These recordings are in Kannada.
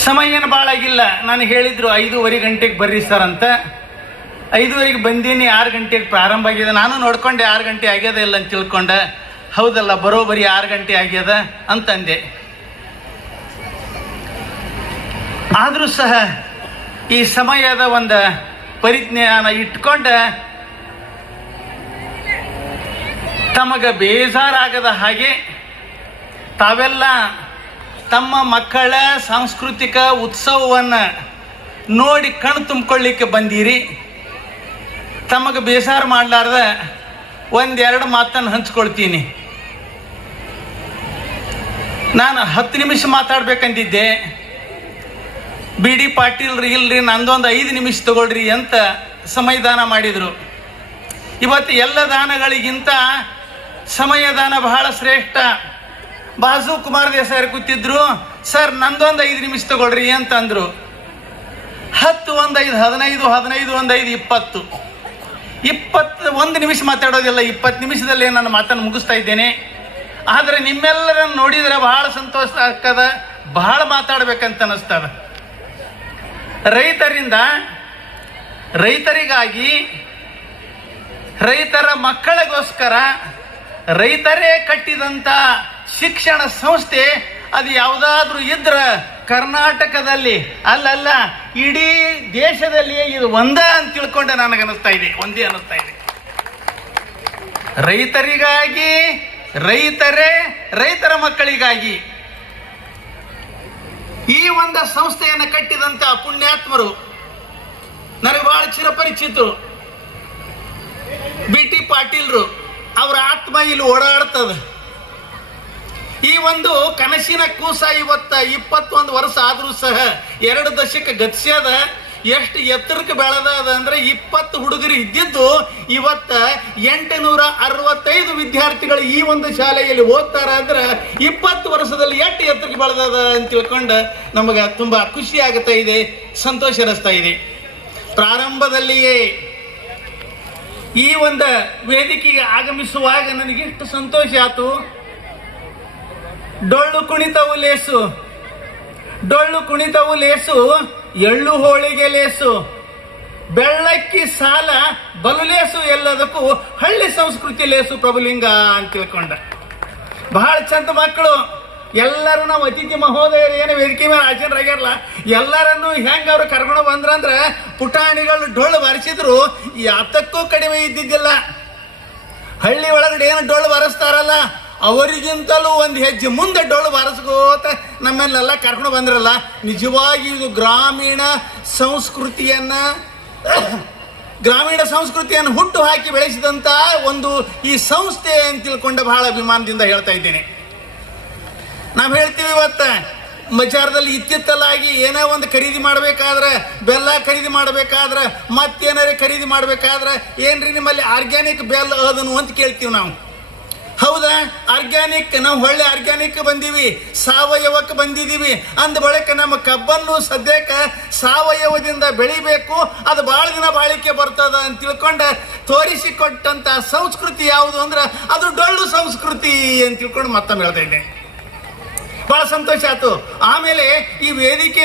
ಸಮಯ ಏನು ಭಾಳ ಆಗಿಲ್ಲ. ನಾನು ಹೇಳಿದ್ರು 5:15 ಗಂಟೆಗೆ ಬರ್ರಿ ಸರ್ ಅಂತ. 5:15ಗೆ ಬಂದೀನಿ. 6 ಗಂಟೆಗೆ ಪ್ರಾರಂಭ ಆಗಿದೆ. ನಾನು ನೋಡ್ಕೊಂಡೆ 6 ಗಂಟೆ ಆಗ್ಯದ ಇಲ್ಲ ಅಂತ ತಿಳ್ಕೊಂಡೆ. ಹೌದಲ್ಲ, ಬರೋಬ್ಬರಿ 6 ಗಂಟೆ ಆಗ್ಯದ ಅಂತಂದೆ. ಆದರೂ ಸಹ ಈ ಸಮಯದ ಒಂದು ಪರಿಜ್ಞಾನ ಇಟ್ಕೊಂಡ ತಮಗೆ ಬೇಜಾರಾಗದ ಹಾಗೆ ತಾವೆಲ್ಲ ತಮ್ಮ ಮಕ್ಕಳ ಸಾಂಸ್ಕೃತಿಕ ಉತ್ಸವವನ್ನು ನೋಡಿ ಕಣ್ಣು ತುಂಬಿಕೊಳ್ಳಿಕ್ಕೆ ಬಂದೀರಿ. ತಮಗೆ ಬೇಸರ ಮಾಡಲಾರ್ದ ಒಂದೆರಡು ಮಾತನ್ನು ಹಂಚ್ಕೊಳ್ತೀನಿ. ನಾನು 10 ನಿಮಿಷ ಮಾತಾಡ್ಬೇಕಂದಿದ್ದೆ. ಬಿ ಡಿ ಪಾಟೀಲ್ರಿ ಇಲ್ರಿ ನಂದೊಂದು 5 ನಿಮಿಷ ತಗೊಳ್ರಿ ಅಂತ ಸಮಯದಾನ ಮಾಡಿದರು. ಇವತ್ತು ಎಲ್ಲ ದಾನಗಳಿಗಿಂತ ಸಮಯದಾನ ಬಹಳ ಶ್ರೇಷ್ಠ. ಬಾಜು ಕುಮಾರ್ ದೇಸಾಯಿ ಕೂತಿದ್ರು, ಸರ್ ನಂದೊಂದು 5 ನಿಮಿಷ ತಗೊಳ್ರಿ ಅಂತಂದರು. 10 1 5 15 15 1 5 20 21 ನಿಮಿಷ ಮಾತಾಡೋದಿಲ್ಲ. 20 ನಿಮಿಷದಲ್ಲಿ ನನ್ನ ಮಾತನ್ನು ಮುಗಿಸ್ತಾ ಇದ್ದೇನೆ. ಆದರೆ ನಿಮ್ಮೆಲ್ಲರನ್ನು ನೋಡಿದರೆ ಬಹಳ ಸಂತೋಷ ಆಗ್ತದ, ಬಹಳ ಮಾತಾಡ್ಬೇಕಂತ ಅನ್ನಿಸ್ತದ. ರೈತರಿಗಾಗಿ, ರೈತರ ಮಕ್ಕಳಿಗೋಸ್ಕರ ರೈತರೇ ಕಟ್ಟಿದಂಥ ಶಿಕ್ಷಣ ಸಂಸ್ಥೆ ಅದು ಯಾವುದಾದ್ರೂ ಇದ್ರೆ ಕರ್ನಾಟಕದಲ್ಲಿ ಅಲ್ಲಲ್ಲ ಇಡೀ ದೇಶದಲ್ಲಿಯೇ ಇದು ಒಂದೇ ಅಂತ ತಿಳ್ಕೊಂಡೆ ನನಗನ್ನಿಸ್ತಾ ಇದೆ. ಒಂದೇ ಅನ್ನಿಸ್ತಾ ಇದೆ. ರೈತರಿಗಾಗಿ, ರೈತರ ಮಕ್ಕಳಿಗಾಗಿ ಈ ಒಂದು ಸಂಸ್ಥೆಯನ್ನು ಕಟ್ಟಿದಂಥ ಪುಣ್ಯಾತ್ಮರು ನನಗೆ ಬಹಳ ಚಿರಪರಿಚಿತರು. ಬಿ ಟಿ ಪಾಟೀಲ್ರು ಅವರ ಆತ್ಮ ಇಲ್ಲಿ ಓಡಾಡ್ತದೆ. ಈ ಒಂದು ಕನಸಿನ ಕೂಸ ಇವತ್ತ 21 ವರ್ಷ ಆದರೂ ಸಹ 2 ದಶಕ ಗತಿಸ್ಯದ. ಎಷ್ಟು ಎತ್ತರಕ್ಕೆ ಬೆಳೆದ ಅಂದ್ರೆ 20 ಹುಡುಗರು ಇದ್ದಿದ್ದು ಇವತ್ತ 865 ವಿದ್ಯಾರ್ಥಿಗಳು ಈ ಒಂದು ಶಾಲೆಯಲ್ಲಿ ಓದ್ತಾರ ಅಂದ್ರೆ 20 ವರ್ಷದಲ್ಲಿ ಎಷ್ಟು ಎತ್ತರಕ್ಕೆ ಬೆಳೆದ ಅಂತ ತಿಳ್ಕೊಂಡು ನಮಗೆ ತುಂಬಾ ಖುಷಿ ಆಗ್ತಾ ಇದೆ, ಸಂತೋಷ ಅನಿಸ್ತಾ ಇದೆ. ಪ್ರಾರಂಭದಲ್ಲಿಯೇ ಈ ಒಂದು ವೇದಿಕೆಗೆ ಆಗಮಿಸುವಾಗ ನನಗೆಷ್ಟು ಸಂತೋಷ ಆಯ್ತು. ಡೊಳ್ಳು ಕುಣಿತವು ಲೇಸು ಎಳ್ಳು ಹೋಳಿಗೆ ಲೇಸು, ಬೆಳ್ಳಕ್ಕಿ ಸಾಲ ಬಲು ಲೇಸು, ಎಲ್ಲದಕ್ಕೂ ಹಳ್ಳಿ ಸಂಸ್ಕೃತಿ ಲೇಸು ಪ್ರಭುಲಿಂಗ ಅಂತ ತಿಳ್ಕೊಂಡ. ಬಹಳ ಚಂದ ಮಕ್ಕಳು ಎಲ್ಲರೂ. ನಾವು ಅತಿಥಿ ಮಹೋದಯರು ಏನು ವೇದಿಕೆ ಮೇಲೆ ಹಾಜರಾಗ್ಯಾರಲ್ಲ, ಎಲ್ಲರನ್ನು ಹೆಂಗೆ ಅವ್ರು ಕರ್ಕೊಂಡು ಬಂದ್ರಂದ್ರೆ ಪುಟಾಣಿಗಳು ಡೊಳ್ಳು ಬಾರಿಸಿದ್ರು ಯಾತಕ್ಕೂ ಕಡಿಮೆ ಇದ್ದಿದ್ದಿಲ್ಲ. ಹಳ್ಳಿ ಒಳಗಡೆ ಏನು ಡೊಳ್ಳು ಬಾರಿಸ್ತಾರಲ್ಲ ಅವರಿಗಿಂತಲೂ ಒಂದು ಹೆಜ್ಜೆ ಮುಂದೆ ಡೊಳ್ಳು ಬಾರಿಸ್ಕೋತ ನಮ್ಮನ್ನೆಲ್ಲ ಕರ್ಕೊಂಡು ಬಂದ್ರಲ್ಲ. ನಿಜವಾಗಿ ಇದು ಗ್ರಾಮೀಣ ಸಂಸ್ಕೃತಿಯನ್ನು ಹುಟ್ಟು ಹಾಕಿ ಬೆಳೆಸಿದಂಥ ಒಂದು ಈ ಸಂಸ್ಥೆ ಅಂತ ತಿಳ್ಕೊಂಡು ಬಹಳ ಅಭಿಮಾನದಿಂದ ಹೇಳ್ತಾ ಇದ್ದೇನೆ. ನಾವು ಹೇಳ್ತೀವಿ ಇವತ್ತು ಬಜಾರದಲ್ಲಿ ಇತ್ತಿತ್ತಲಾಗಿ ಏನೋ ಒಂದು ಖರೀದಿ ಮಾಡಬೇಕಾದ್ರೆ, ಬೆಲ್ಲ ಖರೀದಿ ಮಾಡಬೇಕಾದ್ರೆ, ಮತ್ತೇನಾರೇ ಖರೀದಿ ಮಾಡಬೇಕಾದ್ರೆ ಏನ್ರಿ ನಿಮ್ಮಲ್ಲಿ ಆರ್ಗ್ಯಾನಿಕ್ ಬೆಲ್ಲ ಅದನ್ನು ಅಂತ ಕೇಳ್ತೀವಿ ನಾವು. ಹೌದಾ? ಆರ್ಗ್ಯಾನಿಕ್, ನಾವು ಒಳ್ಳೆ ಆರ್ಗ್ಯಾನಿಕ್ ಬಂದೀವಿ, ಸಾವಯವಕ್ಕೆ ಬಂದಿದ್ದೀವಿ ಅಂದ ಬಳಿಕ ನಮ್ಮ ಕಬ್ಬನ್ನು ಸದ್ಯಕ್ಕೆ ಸಾವಯವದಿಂದ ಬೆಳಿಬೇಕು, ಅದು ಭಾಳ ದಿನ ಬಾಳಿಕೆ ಬರ್ತದ ಅಂತ ತಿಳ್ಕೊಂಡು ತೋರಿಸಿಕೊಟ್ಟಂತ ಸಂಸ್ಕೃತಿ ಯಾವುದು ಅಂದ್ರೆ ಅದು ಡೊಳ್ಳು ಸಂಸ್ಕೃತಿ ಅಂತ ತಿಳ್ಕೊಂಡು ಮತ್ತೊಮ್ಮೆ ಹೇಳ್ತಾ ಇದ್ದೆ. ಬಹಳ ಸಂತೋಷ ಆಯ್ತು. ಆಮೇಲೆ ಈ ವೇದಿಕೆ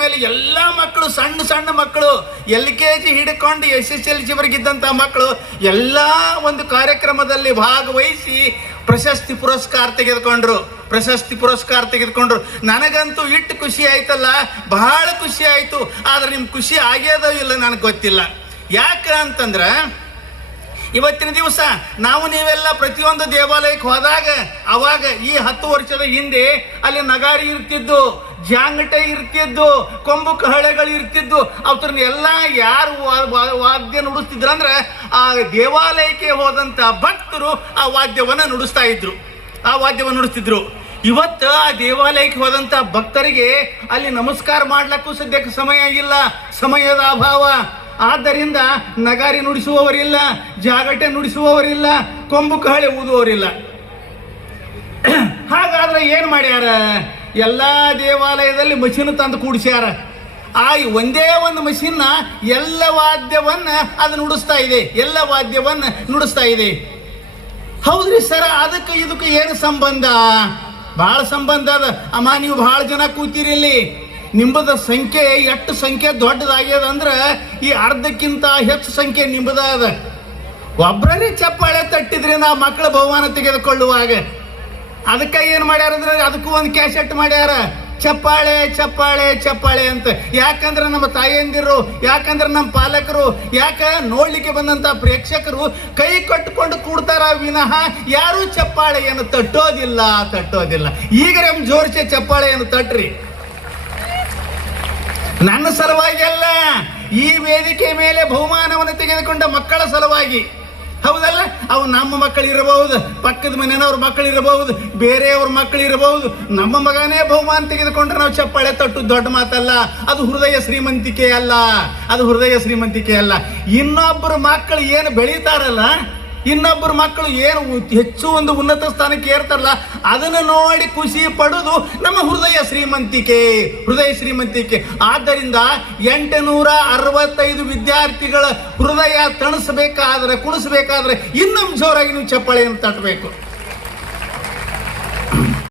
ಮೇಲೆ ಎಲ್ಲ ಮಕ್ಕಳು, ಸಣ್ಣ ಮಕ್ಕಳು, LKG ಹಿಡ್ಕೊಂಡು SSLC ವರೆಗಿದ್ದಂಥ ಮಕ್ಕಳು ಎಲ್ಲ ಒಂದು ಕಾರ್ಯಕ್ರಮದಲ್ಲಿ ಭಾಗವಹಿಸಿ ಪ್ರಶಸ್ತಿ ಪುರಸ್ಕಾರ ತೆಗೆದುಕೊಂಡ್ರು. ನನಗಂತೂ ಇಟ್ಟು ಖುಷಿ ಆಯ್ತಲ್ಲ, ಬಹಳ ಖುಷಿ ಆಯ್ತು. ಆದ್ರೆ ನಿಮ್ಗೆ ಖುಷಿ ಆಗ್ಯದೋ ಇಲ್ಲ ನನಗೆ ಗೊತ್ತಿಲ್ಲ. ಯಾಕೆ ಅಂತಂದ್ರೆ ಇವತ್ತಿನ ದಿವಸ ನಾವು ನೀವೆಲ್ಲ ಪ್ರತಿಯೊಂದು ದೇವಾಲಯಕ್ಕೆ ಹೋದಾಗ ಅವಾಗ ಈ 10 ವರ್ಷದ ಹಿಂದೆ ಅಲ್ಲಿ ನಗಾರಿ ಇರ್ತಿದ್ದು, ಜಾಂಗಟೆ ಇರ್ತಿದ್ದು, ಕೊಂಬು ಕಹಳೆಗಳು ಇರ್ತಿದ್ದು. ಅವ್ರನ್ನೆಲ್ಲ ಯಾರು ವಾದ್ಯ ನುಡಿಸ್ತಿದ್ರಂದ್ರೆ ಆ ದೇವಾಲಯಕ್ಕೆ ಹೋದಂಥ ಭಕ್ತರು ಆ ವಾದ್ಯವನ್ನು ನುಡಿಸ್ತಿದ್ರು. ಇವತ್ತು ಆ ದೇವಾಲಯಕ್ಕೆ ಹೋದಂಥ ಭಕ್ತರಿಗೆ ಅಲ್ಲಿ ನಮಸ್ಕಾರ ಮಾಡ್ಲಿಕ್ಕೂ ಸದ್ಯಕ್ಕೆ ಸಮಯ ಇಲ್ಲ, ಸಮಯದ ಅಭಾವ. ಆದ್ದರಿಂದ ನಗಾರಿ ನುಡಿಸುವವರಿಲ್ಲ, ಜಾಗಟೆ ನುಡಿಸುವವರಿಲ್ಲ, ಕೊಂಬು ಕಹಳೆ ಊದುವವರಿಲ್ಲ. ಹಾಗಾದ್ರೆ ಏನ್ ಮಾಡ್ಯಾರ? ಎಲ್ಲ ದೇವಾಲಯದಲ್ಲಿ ಮಷೀನ್ ತಂದು ಕೂಡಿಸ್ಯಾರ. ಆ ಒಂದೇ ಒಂದು ಮಷೀನ್ನ ಎಲ್ಲ ವಾದ್ಯವನ್ನ ಅದು ನುಡಿಸ್ತಾ ಇದೆ. ಹೌದ್ರಿ ಸರ್, ಅದಕ್ಕೆ ಇದಕ್ಕೆ ಏನು ಸಂಬಂಧ ಬಹಳ ಸಂಬಂಧ ಅದ. ಅಮ್ಮ ನೀವು ಬಹಳ ಜನ ಕೂತೀರಿ ಇಲ್ಲಿ, ನಿಂಬದ ಸಂಖ್ಯೆ ಎಷ್ಟು ಸಂಖ್ಯೆ ದೊಡ್ಡದಾಗ್ಯದ ಅಂದ್ರೆ ಈ ಅರ್ಧಕ್ಕಿಂತ ಹೆಚ್ಚು ಸಂಖ್ಯೆ ನಿಂಬದ ಅದ. ಒಬ್ಬರೇ ಚಪ್ಪಾಳೆ ತಟ್ಟಿದ್ರೆ ನಾವು ಮಕ್ಕಳ ಬಹುಮಾನ ತೆಗೆದುಕೊಳ್ಳುವಾಗ ಅದಕ್ಕೆ ಏನ್ ಮಾಡ್ಯಾರ ಅಂದ್ರೆ ಅದಕ್ಕೂ ಒಂದು ಕ್ಯಾಸೆಟ್ ಮಾಡ್ಯಾರ, ಚಪ್ಪಾಳೆ ಚಪ್ಪಾಳೆ ಚಪ್ಪಾಳೆ ಅಂತ. ಯಾಕಂದ್ರೆ ನಮ್ಮ ತಾಯಂದಿರು, ಯಾಕಂದ್ರೆ ನಮ್ಮ ಪಾಲಕರು, ಯಾಕ ನೋಡ್ಲಿಕ್ಕೆ ಬಂದಂತ ಪ್ರೇಕ್ಷಕರು ಕೈ ಕಟ್ಟಿಕೊಂಡು ಕೂಡ್ತಾರ ವಿನಃ ಯಾರು ಚಪ್ಪಾಳೆಯನ್ನು ತಟ್ಟೋದಿಲ್ಲ. ಈಗ ನಮ್ ಜೋರ್ಸೆ ಚಪ್ಪಾಳೆಯನ್ನು ತಟ್ರಿ. ನನ್ನ ಸಲುವಾಗಿ ಅಲ್ಲ, ಈ ವೇದಿಕೆ ಮೇಲೆ ಬಹುಮಾನವನ್ನು ತೆಗೆದುಕೊಂಡ ಮಕ್ಕಳ ಸಲುವಾಗಿ. ಹೌದಲ್ಲ? ಅವು ನಮ್ಮ ಮಕ್ಕಳು ಇರಬಹುದು, ಪಕ್ಕದ ಮನೆಯವ್ರ ಮಕ್ಕಳು ಇರಬಹುದು, ಬೇರೆಯವ್ರ ಮಕ್ಕಳು ಇರಬಹುದು. ನಮ್ಮ ಮಗನೇ ಬಹುಮಾನ ತೆಗೆದುಕೊಂಡ್ರೆ ನಾವು ಚಪ್ಪಾಳೆ ತಟ್ಟು ದೊಡ್ಡ ಮಾತಲ್ಲ. ಅದು ಹೃದಯ ಶ್ರೀಮಂತಿಕೆ ಅಲ್ಲ. ಇನ್ನೊಬ್ಬರ ಮಕ್ಕಳು ಏನು ಬೆಳೀತಾರಲ್ಲ, ಇನ್ನೊಬ್ಬರ ಮಕ್ಕಳು ಏನು ಹೆಚ್ಚು ಒಂದು ಉನ್ನತ ಸ್ಥಾನಕ್ಕೆ ಏರ್ತಾರಲ್ಲ, ಅದನ್ನು ನೋಡಿ ಖುಷಿ ಪಡುವುದು ನಮ್ಮ ಹೃದಯ ಶ್ರೀಮಂತಿಕೆ. ಆದ್ದರಿಂದ 865 ವಿದ್ಯಾರ್ಥಿಗಳ ಹೃದಯ ಕುಣಿಸಬೇಕಾದ್ರೆ ಇನ್ನೊಮ್ಮೆ ಜೋರಾಗಿ ನೀವು ಚಪ್ಪಾಳೆಯನ್ನು ತಟ್ಟಬೇಕು.